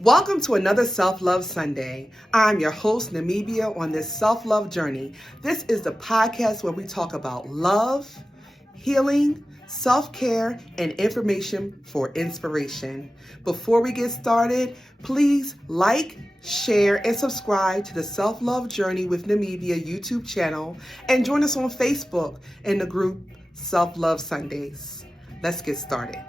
Welcome to another Self-Love Sunday. I'm your host, Namibia, on this self-love journey. This is the podcast where we talk about love, healing, self-care, and information for inspiration. Before we get started, please like, share, and subscribe to the Self-Love Journey with Namibia YouTube channel and join us on Facebook in the group Self-Love Sundays. Let's get started.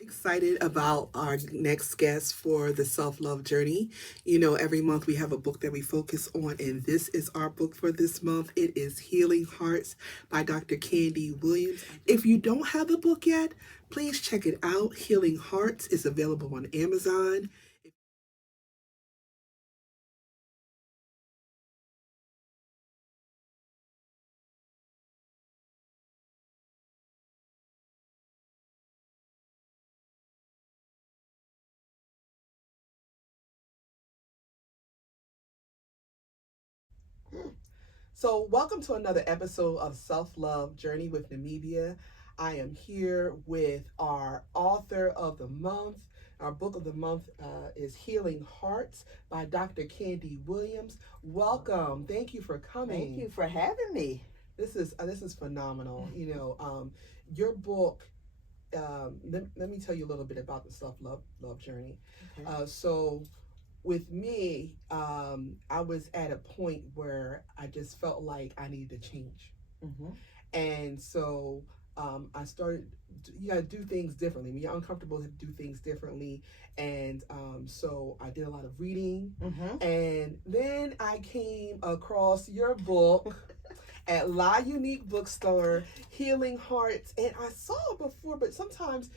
Excited about our next guest for the self-love journey. You know, every month we have a book that we focus on, and this is our book for this month. It is Healing Hearts by Dr. Candy Williams. If you don't have the book yet, please check it out. Healing Hearts is available on Amazon. So, welcome to another episode of Self-Love Journey with Namibia. I am here with our author of the month. Our book of the month is Healing Hearts by Dr. Candy Williams. Welcome. Thank you for coming. Thank you for having me. This is phenomenal. You know, your book. Let me tell you a little bit about the self-love journey. Okay. So with me, I was at a point where I just felt like I needed to change. Mm-hmm. And so I started, you got to do things differently. When you're uncomfortable, you have to do things differently. And so I did a lot of reading. Mm-hmm. And then I came across your book at La Unique Bookstore, Healing Hearts. And I saw it before, but sometimes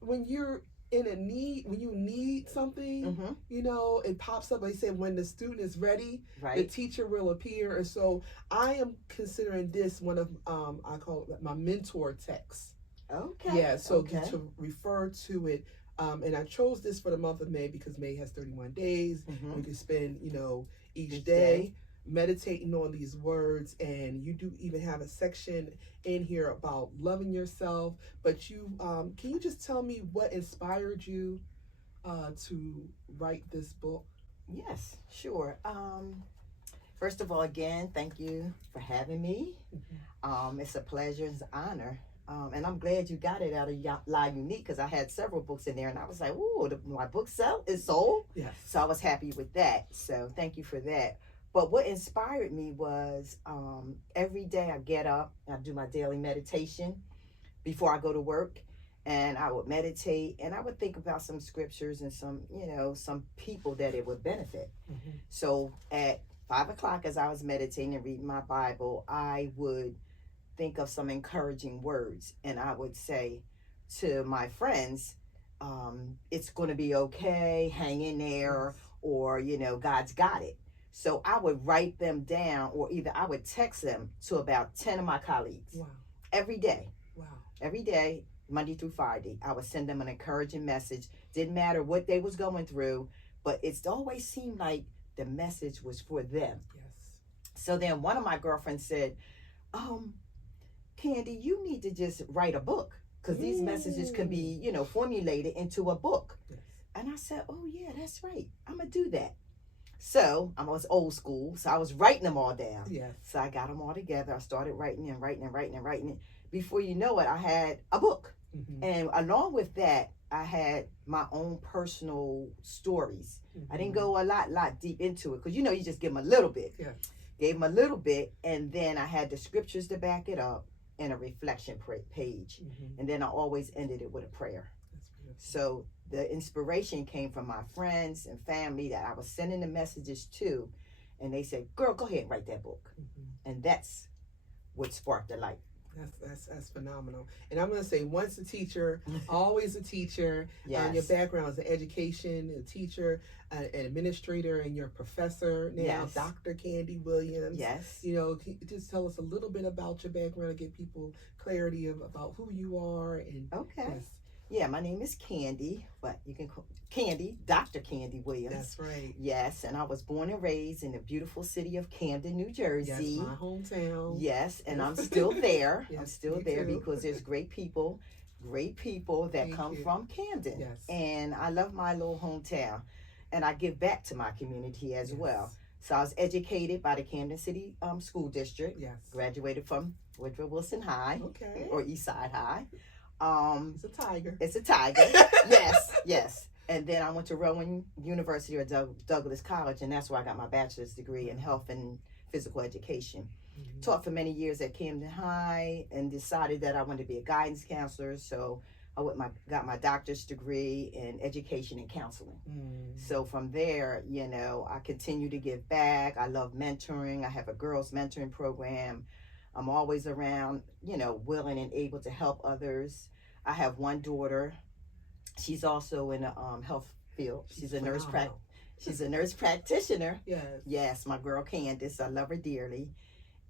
when you're when you need something, Mm-hmm. you know, it pops up. They say when the student is ready, the Right. teacher will appear. And so I am considering this one of I call it my mentor texts. Okay. Yeah, so Okay. to refer to it, and I chose this for the month of May because May has 31 days. Mm-hmm. We can spend, you know, each Each day day. meditating on these words, and you do even have a section in here about loving yourself. But you, can you just tell me what inspired you to write this book? Yes, sure. First of all, again, thank you for having me. It's a pleasure, it's an honor. And I'm glad you got it out of La Unique because I had several books in there and I was like, ooh, my book is sold. Yes. So I was happy with that. So thank you for that. But what inspired me was every day I get up, I do my daily meditation before I go to work, and I would meditate and I would think about some scriptures and some, some people that it would benefit. Mm-hmm. So at 5 o'clock, as I was meditating and reading my Bible, I would think of some encouraging words and I would say to my friends, it's going to be okay, hang in there, or, God's got it. So I would write them down, or either I would text them to about 10 of my colleagues. Wow. Every day. Wow. Every day, Monday through Friday, I would send them an encouraging message. Didn't matter what they was going through, but it's always seemed like the message was for them. Yes. So then one of my girlfriends said, Candy, you need to just write a book because these messages can be, formulated into a book. Yes. And I said, oh yeah, that's right. I'm going to do that. So I was old school, so I was writing them all down. Yes. So I got them all together. I started writing and writing and writing and writing it. Before you know it, I had a book. Mm-hmm. And along with that, I had my own personal stories. Mm-hmm. I didn't go a lot deep into it because, you just give them a little bit. Yeah. Gave them a little bit, and then I had the scriptures to back it up and a reflection page. Mm-hmm. And then I always ended it with a prayer. That's beautiful. So the inspiration came from my friends and family that I was sending the messages to, and they said, girl, go ahead and write that book. Mm-hmm. And that's what sparked the light. That's phenomenal. And I'm going to say, once a teacher, always a teacher. Your Yes. background as an education, a teacher, an administrator, and your professor now, Yes. Dr. Candy Williams. Yes. Can you just tell us a little bit about your background and give people clarity about who you are? And Okay. yes, Yeah, my name is Candy, but you can call Candy, Dr. Candy Williams. that's right. Yes, and I was born and raised in the beautiful city of Camden, New Yes, Jersey. my hometown. Yes, and I'm still there. Yes, I'm still me there too. because there's great people that Thank come you. from Camden. Yes. And I love my little hometown. And I give back to my community as Yes. well. So I was educated by the Camden City School District. Yes. Graduated from Woodrow Wilson High, Okay. or East Side High. It's a tiger. It's a tiger. Yes, yes. And then I went to Rowan University or Douglas College, and that's where I got my bachelor's degree in health and physical education. Mhm. Taught for many years at Camden High, and decided that I wanted to be a guidance counselor. So I got my doctor's degree in education and counseling. So from there, I continue to give back. I love mentoring. I have a girls mentoring program. I'm always around, willing and able to help others. I have one daughter. She's also in the health field. She's a nurse phenomenal. She's a nurse practitioner. Yes. Yes, my girl Candace. I love her dearly.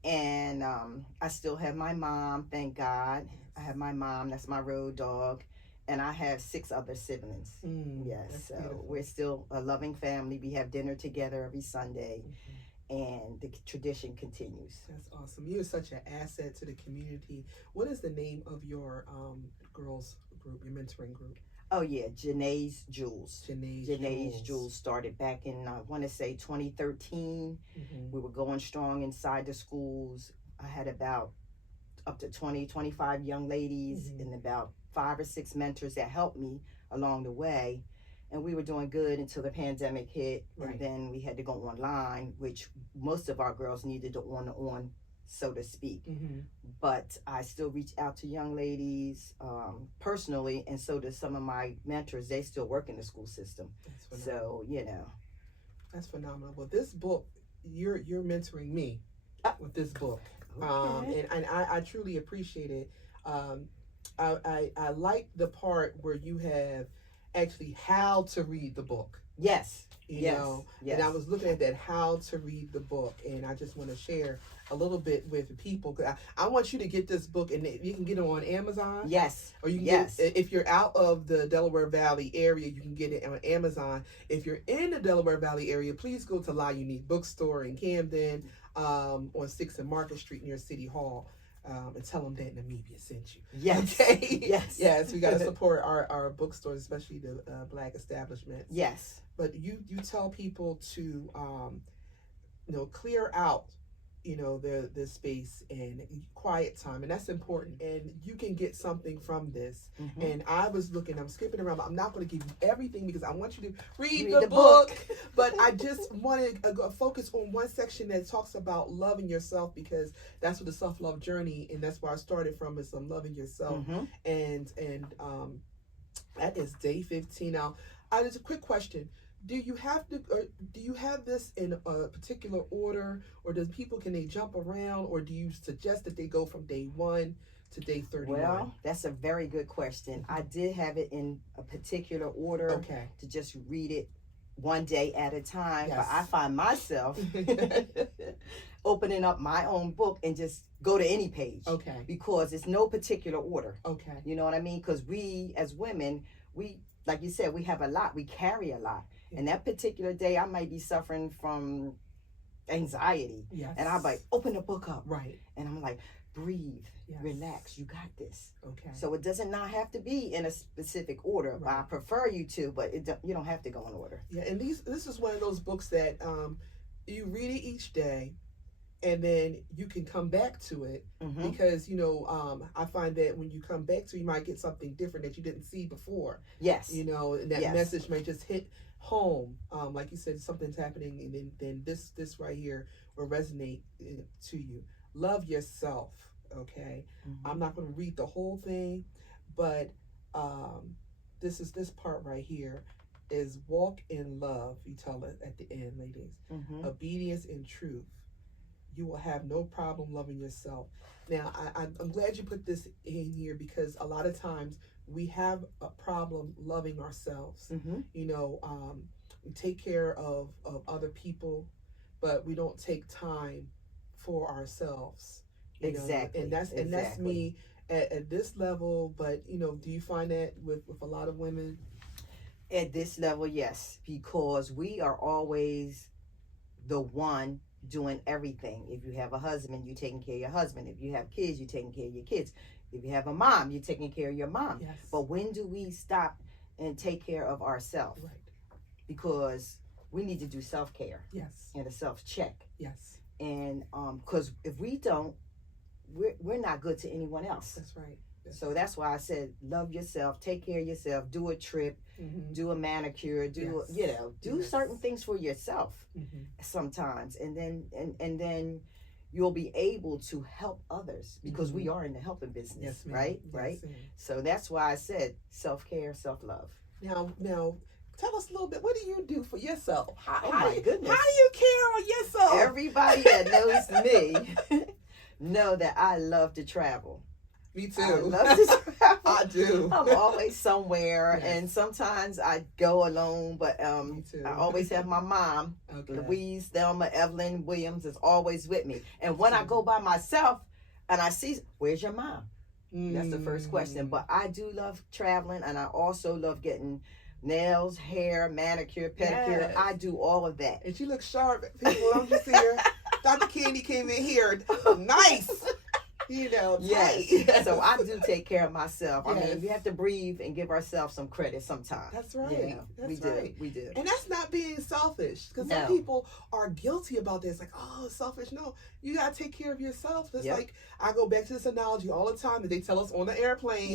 And I still have my mom, thank God. I have my mom, that's my road dog. And I have 6 other siblings. Yes, That's so beautiful. we're still a loving family. We have dinner together every Sunday, and the tradition continues. That's awesome. You're such an asset to the community. What is the name of your girls group, your mentoring group? Oh yeah, Janae's Jewels. Janae's Jewels started back in, I want to say 2013. We were going strong inside the schools. I had about up to 20, 25 young ladies and about 5 or 6 mentors that helped me along the way. And we were doing good until the pandemic hit. Right. And then we had to go online, which most of our girls needed to on, so to speak. But I still reach out to young ladies personally, and so do some of my mentors. They still work in the school system. That's phenomenal. So, That's phenomenal. Well, this book, you're mentoring me with this book. Okay. And I truly appreciate it. I like the part where you have actually how to read the book. Yes. You know, and I was looking at that how to read the book, and I just want to share a little bit with people. Cause I want you to get this book, and you can get it on Amazon. Yes. Or you can get it, if you're out of the Delaware Valley area, you can get it on Amazon. If you're in the Delaware Valley area, please go to La Unique Bookstore in Camden, on 6th and Market Street near City Hall. And tell them that Namibia sent you. Yes. Okay. Yes. Yes. We got to support our bookstores, especially the Black establishments. Yes. But you tell people to clear out their space and quiet time, and that's important, and you can get something from this. And I'm skipping around, but I'm not going to give you everything because I want you to read the book. But I just want to focus on one section that talks about loving yourself, because that's what the self-love journey, and that's where I started from, is loving yourself. And that is day 15. Now, just a quick question. Do you have this in a particular order, or can they jump around, or do you suggest that they go from day 1 to day 31? Well, that's a very good question. I did have it in a particular order to just read it one day at a time. Yes. But I find myself opening up my own book and just go to any page. Okay. Because it's no particular order. Okay. You know what I mean? Because we as women, like you said, we have a lot. We carry a lot. And that particular day, I might be suffering from anxiety. Yes. And I'm like, open the book up. Right. And I'm like, breathe, Yes. relax, you got this. Okay. So it doesn't not have to be in a specific order. Right. I prefer you to, but you don't have to go in order. Yeah, and this is one of those books that you read it each day, and then you can come back to it, because I find that when you come back to it, you might get something different that you didn't see before. Yes. And that message may just hit home, like you said, something's happening, and then this right here will resonate to you. Love yourself. Okay. I'm not going to read the whole thing, but this part right here is walk in love. You tell it at the end, ladies. Obedience and truth. you will have no problem loving yourself. Now, I'm glad you put this in here because a lot of times we have a problem loving ourselves. Mm-hmm. We take care of other people, but we don't take time for ourselves. Exactly. And that's me at this level. But do you find that with a lot of women? At this level, yes, because we are always the one doing everything. If you have a husband, you're taking care of your husband. If you have kids, you're taking care of your kids. If you have a mom, you're taking care of your mom. Yes. But when do we stop and take care of ourselves? Right. Because we need to do self-care. Yes. And a self-check. Yes. And because if we don't, we're not good to anyone else. That's right. So that's why I said, love yourself, take care of yourself, do a trip, do a manicure, do certain things for yourself sometimes, and then you'll be able to help others because we are in the helping business, yes, right? Yes, right. ma'am. So that's why I said self-care, self-love. Now, tell us a little bit. What do you do for yourself? Goodness! How do you care on yourself? Everybody that knows me know that I love to travel. Me too. I love to travel. I do. I'm always somewhere, and sometimes I go alone, but Me too. I always have my mom, Okay. Louise, Thelma, Evelyn Williams is always with me. And when I go by myself and I see, where's your mom? That's the first question. But I do love traveling, and I also love getting nails, hair, manicure, pedicure. Yes. I do all of that. And she looks sharp. People don't you see her? Dr. Candy came in here. Nice. Yes. Yes. So I do take care of myself. Yes. I mean, we have to breathe and give ourselves some credit sometimes. That's right. We do. And that's not being selfish, because some people are guilty about this. Like, oh, selfish. No, you gotta take care of yourself. It's like, I go back to this analogy all the time that they tell us on the airplane.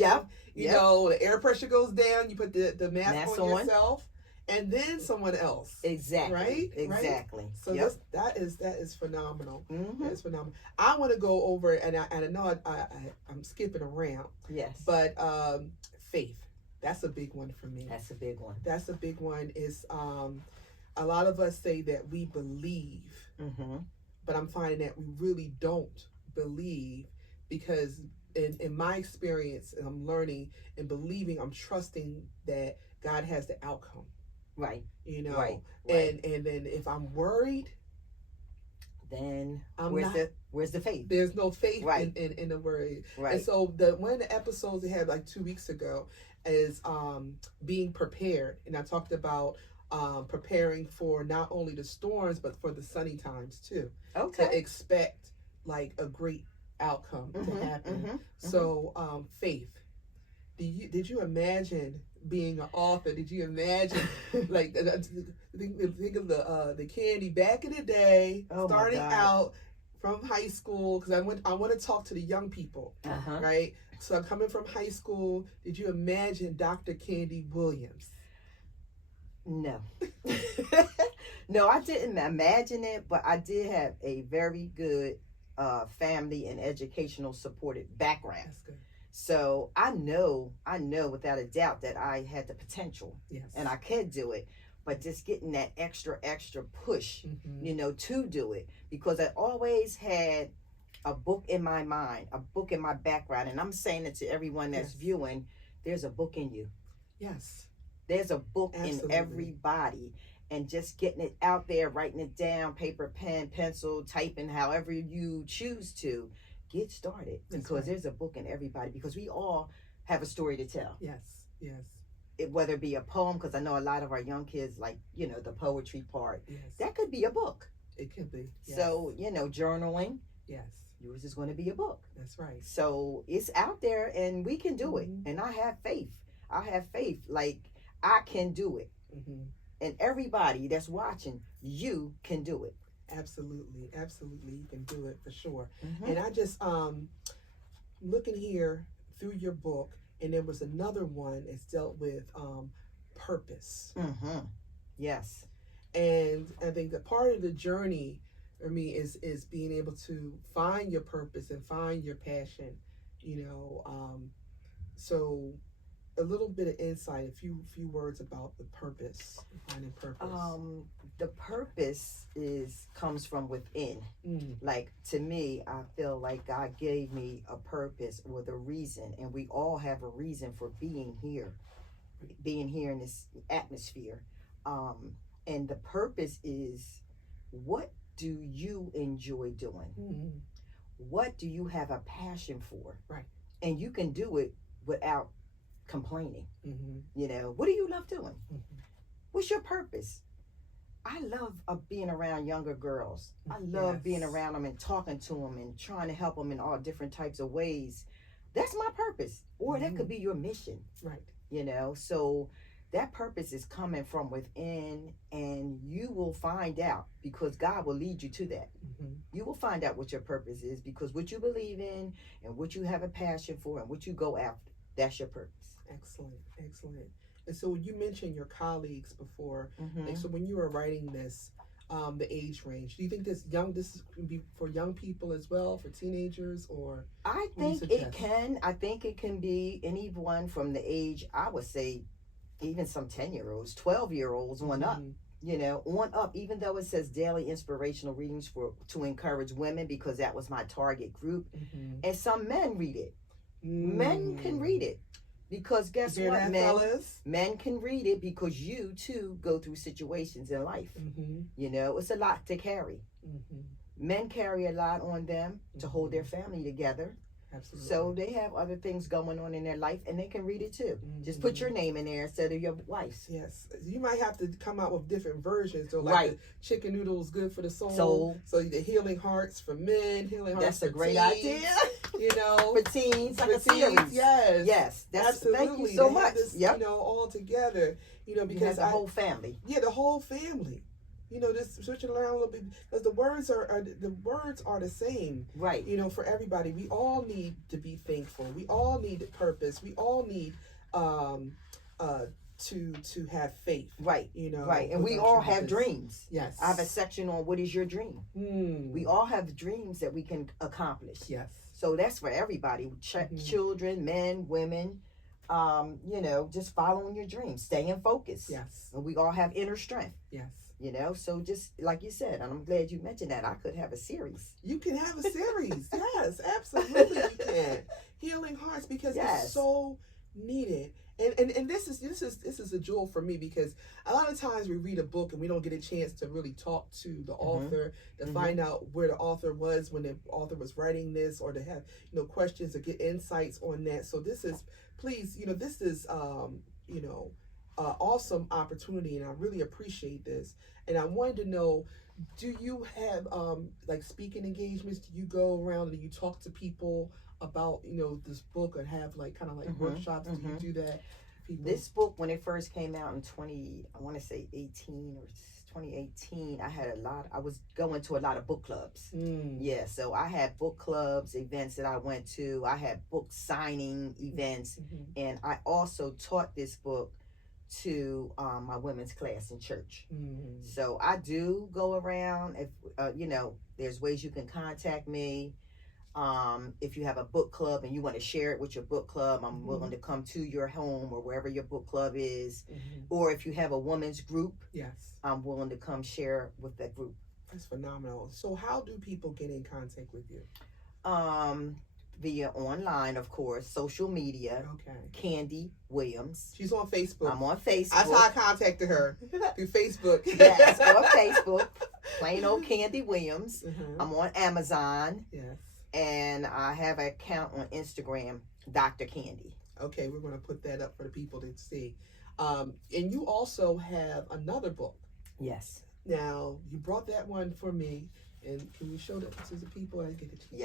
You know, the air pressure goes down. You put the mask on yourself, and then someone else. Exactly. Right. Exactly. So that is phenomenal. Mm-hmm. That is phenomenal. I want to go over, and I know I'm skipping around. Yes. But faith. That's a big one for me. That's a big one. That's a big one. Is a lot of us say that we believe, but I'm finding that we really don't believe, because in my experience, and I'm learning and believing, I'm trusting that God has the outcome. Right. Right. And then if I'm worried, then where's the faith? There's no faith in the worry. Right. And so one of the episodes we had like 2 weeks ago is being prepared, and I talked about preparing for not only the storms but for the sunny times too. Okay. To expect like a great outcome to happen. So faith. Did you imagine being an author? Did you imagine like think of the Candy back in the day, starting out from high school? Because I want to talk to the young people, right? So coming from high school, did you imagine Dr. Candy Williams? No. No, I didn't imagine it, but I did have a very good family and educational supported background. That's good. So I know without a doubt that I had the potential, and I could do it, but just getting that extra push, to do it, because I always had a book in my mind, a book in my background, and I'm saying it to everyone that's viewing, there's a book in you. Yes. There's a book in everybody, and just getting it out there, writing it down, paper, pen, pencil, typing, however you choose to. Get started, because there's a book in everybody, because we all have a story to tell. Yes. Whether it be a poem, because I know a lot of our young kids like, the poetry part. Yes. That could be a book. It could be. Yes. So, journaling. Yes. Yours is going to be a book. That's right. So it's out there, and we can do it. And I have faith. Like, I can do it. And everybody that's watching, you can do it. Absolutely, you can do it for sure. And I just looking here through your book, and there was another one that's dealt with purpose. Yes. And I think that part of the journey for me is being able to find your purpose and find your passion. So a little bit of insight, a few words about the purpose, finding purpose. The purpose comes from within. Mm. Like, to me, I feel like God gave me a purpose with a reason, and we all have a reason for being here in this atmosphere. And the purpose is, what do you enjoy doing? Mm-hmm. What do you have a passion for? Right. And you can do it without complaining. Mm-hmm. You know, what do you love doing? Mm-hmm. What's your purpose? I love being around younger girls. I love being around them and talking to them and trying to help them in all different types of ways. That's my purpose. Or that could be your mission. Right. You know, so that purpose is coming from within, and you will find out, because God will lead you to that. Mm-hmm. You will find out what your purpose is, because what you believe in and what you have a passion for and what you go after, that's your purpose. Excellent. And so you mentioned your colleagues before. Mm-hmm. And so when you were writing this, the age range, do you think this can be for young people as well, for teenagers, or? I think it can. I think it can be anyone from the age, I would say, even some 10-year-olds, 12-year-olds on up. You know, on up, even though it says daily inspirational readings to encourage women, because that was my target group. Mm-hmm. And some men read it. Men can read it. Because guess what, men can read it, because you too go through situations in life. Mm-hmm. You know, it's a lot to carry. Mm-hmm. Men carry a lot on them to hold their family together. Absolutely. So they have other things going on in their life, and they can read it too. Mm-hmm. Just put your name in there instead of your wife's. Yes. You might have to come out with different versions. So like the chicken noodles good for the soul. So the healing hearts for men, healing hearts for teens. That's a great idea. You know. For teens, like a series. Yes. Absolutely. Thank you so much. This, you know, all together. You know, because the whole family. Yeah, the whole family. You know, just switching around a little bit, because the words are the same, right? You know, for everybody. We all need to be thankful. We all need purpose. We all need to have faith, right? You know, right. And we all have dreams. Yes, I have a section on what is your dream. We all have dreams that we can accomplish. Yes. So that's for everybody. Children, men, women. You know, just following your dreams, staying focused. Yes. And we all have inner strength. Yes. You know, so just like you said, and I'm glad you mentioned that, I could have a series. You can have a series. Yes, absolutely you can. Healing Hearts, because it's so needed. And this is a jewel for me, because a lot of times we read a book and we don't get a chance to really talk to the author, to find out where the author was when the author was writing this, or to have, you know, questions or get insights on that. So this is, please, you know, this is you know, awesome opportunity, and I really appreciate this. And I wanted to know, do you have like speaking engagements? Do you go around and you talk to people about, you know, this book, or have like kind of like workshops? Do you do that? This book, when it first came out in 2018, I was going to a lot of book clubs. Yeah, so I had book clubs, events that I went to. I had book signing events, and I also taught this book to my women's class in church. So I do go around. If you know, there's ways you can contact me. If you have a book club and you want to share it with your book club, I'm willing to come to your home or wherever your book club is. Or if you have a women's group, I'm willing to come share with that group. That's phenomenal. So how do people get in contact with you? Via online, of course, social media. Okay. Candy Williams. She's on Facebook. I'm on Facebook. That's how I contacted her, through Facebook. Yes, on Facebook. Plain old Candy Williams. I'm on Amazon. Yes. And I have an account on Instagram, Dr. Candy. Okay, we're going to put that up for the people to see. And you also have another book. Yes. Now, you brought that one for me. And can you show that to the people? I get the chance.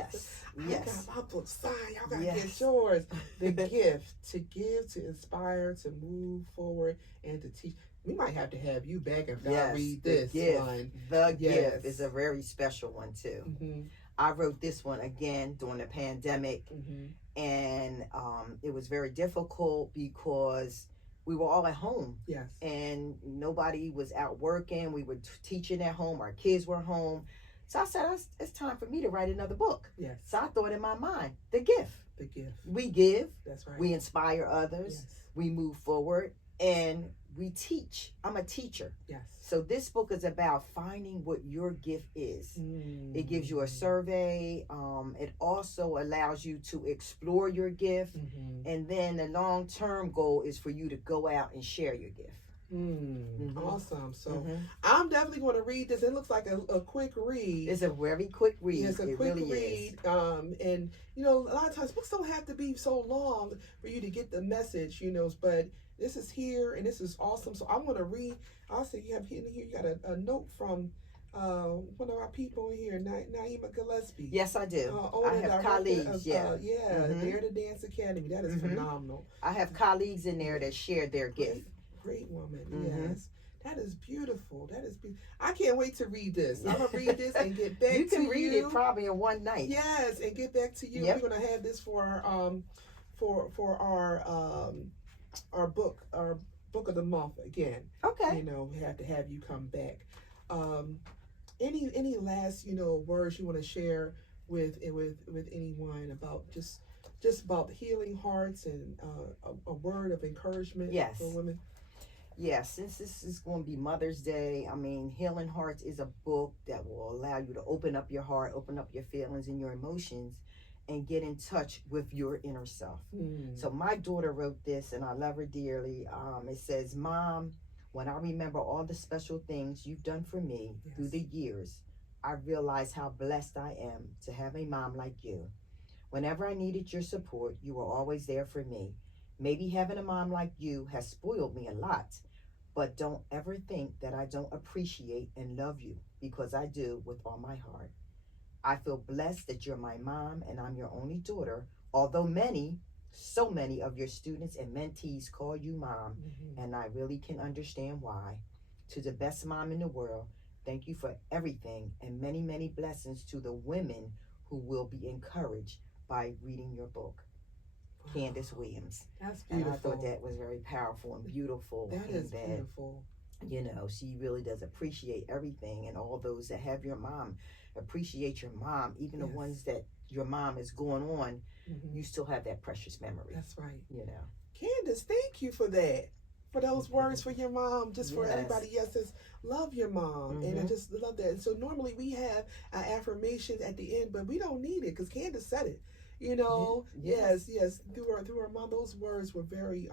Yes. I got my book signed. Y'all got to get yours. The gift, to give, to inspire, to move forward, and to teach. We might have to have you back if I read this one. The gift is a very special one, too. I wrote this one again during the pandemic, and it was very difficult because we were all at home. Yes. And nobody was out working. We were teaching at home. Our kids were home. So I said, it's time for me to write another book. Yes. So I thought in my mind, the gift. The gift. We give. That's right. We inspire others. Yes. we move forward, and we teach. I'm a teacher. Yes. So this book is about finding what your gift is. It gives you a survey. It also allows you to explore your gift. And then the long-term goal is for you to go out and share your gift. Awesome. So I'm definitely going to read this. It looks like a quick read. It's a very quick read. It's a quick really read. Is. And you know, a lot of times books don't have to be so long for you to get the message, you know, but this is here and this is awesome. So I want to read. I'll say you have in here, you got a note from one of our people in here, Naima Gillespie. Yes, I do. I have colleagues. Dare to Dance Academy. That is phenomenal. I have colleagues in there that share their gift. Great woman. Yes. That is beautiful. That is beautiful. I can't wait to read this. I'm gonna read this and get back to you. You can read it probably in one night. Yes, and get back to you. Yep. We're gonna have this for our book of the month again. Okay. You know, we have to have you come back. Any last, you know, words you want to share with anyone about just about healing hearts and a word of encouragement for women? Yes, since this is going to be Mother's Day, I mean, Healing Hearts is a book that will allow you to open up your heart, open up your feelings and your emotions, and get in touch with your inner self. So my daughter wrote this, and I love her dearly. It says, "Mom, when I remember all the special things you've done for me through the years, I realize how blessed I am to have a mom like you. Whenever I needed your support, you were always there for me. Maybe having a mom like you has spoiled me a lot, but don't ever think that I don't appreciate and love you, because I do with all my heart. I feel blessed that you're my mom and I'm your only daughter, although so many of your students and mentees call you mom, and I really can understand why. To the best mom in the world, thank you for everything, and many, many blessings to the women who will be encouraged by reading your book." Candace Williams. That's beautiful. And I thought that was very powerful and beautiful. That is beautiful. You know, she really does appreciate everything, and all those that have your mom appreciate your mom, even the ones that your mom is going on, you still have that precious memory. That's right. You know. Candace, thank you for that. For those words for your mom, just for everybody else says, love your mom. And I just love that. And so normally we have our affirmations at the end, but we don't need it because Candace said it. You know, yes. Through her mom, those words were very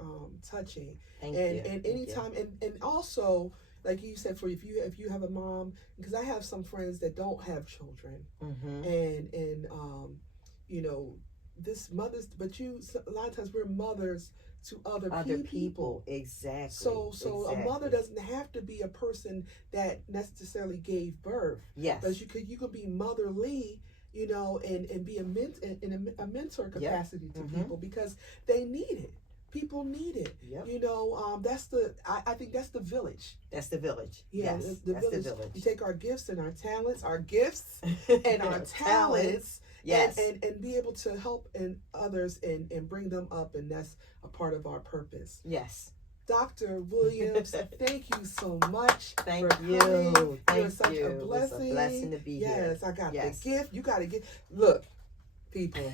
touching. Thank you. And anytime, and also, like you said, for if you have a mom, because I have some friends that don't have children, and you know, this mothers, but a lot of times we're mothers to other people. Exactly. So a mother doesn't have to be a person that necessarily gave birth. Yes. But you could be motherly, you know, and be a mentor capacity to people, because they need it. People need it. You know, I think that's the village. That's the village. Yeah, yes, the that's village. the village. You take our gifts and our talents, and our talents. Yes. And be able to help others and bring them up, and that's a part of our purpose. Yes. Dr. Williams, thank you so much. Thank you. You're such a blessing. It was a blessing to be here. Yes, I got the gift. You got to get. Look, people,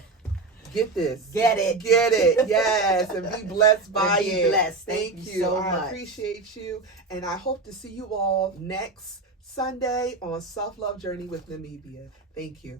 get this. Get it. Get it. Yes, and be blessed by it. Be blessed. Thank you so much. I appreciate you, and I hope to see you all next Sunday on Self Love Journey with Namibia. Thank you.